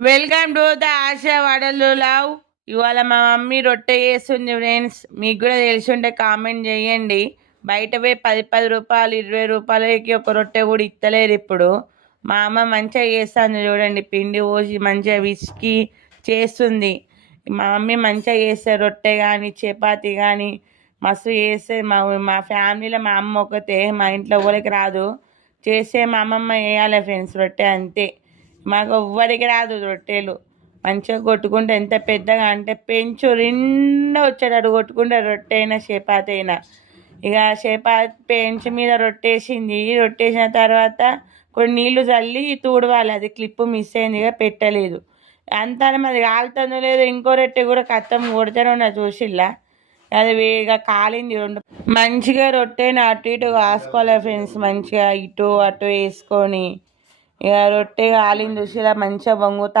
Welcome to the ASHA వడలు love. ఇవాళ మా మమ్మీ రొట్టె చేస్తుంది ఫ్రెండ్స్. మీకు కూడా తెలిసి ఉంటే కామెంట్ చేయండి. బయట పోయి 10 రూపాయలు 20 రూపాయలకి ఒక రొట్టె కూడా ఇస్తలేరు ఇప్పుడు. మా అమ్మ మంచిగా చేస్తుంది చూడండి, పిండి పోసి మంచిగా విసికి చేస్తుంది. మా మమ్మీ మంచిగా చేస్తే రొట్టె కానీ చపాతి కానీ మస్తు చేస్తే మా ఫ్యామిలీలో మా అమ్మ ఒకతే, మా ఇంట్లో ఎవరికి రాదు. చేస్తే మా అమ్మమ్మ వేయాలి ఫ్రెండ్స్ రొట్టె, అంతే. మాకు ఎవ్వరికి రాదు రొట్టెలు. మంచిగా కొట్టుకుంటే ఎంత పెద్దగా అంటే పెంచు నిండా వచ్చాడు కొట్టుకుంటే రొట్టె అయినా చపాతి అయినా. ఇక చపాతి పెంచు మీద రొట్టేసింది. రొట్టేసిన తర్వాత కొన్ని నీళ్లు చల్లి తూడవాలి, అది క్లిప్పు మిస్ అయింది, ఇక పెట్టలేదు. అంతా మరి కాలుతుందో లేదో ఇంకో రొట్టె కూడా కత్తం కొడితేనే ఉన్నా చూసిల్లా. అది వేగా కాలింది రెండు. మంచిగా రొట్టెని అటు ఇటు కాసుకోవాలి ఫ్రెండ్స్, మంచిగా ఇటు అటు వేసుకొని. ఇక రొట్టె కాలింది చూసి ఇలా మంచిగా వంగుతా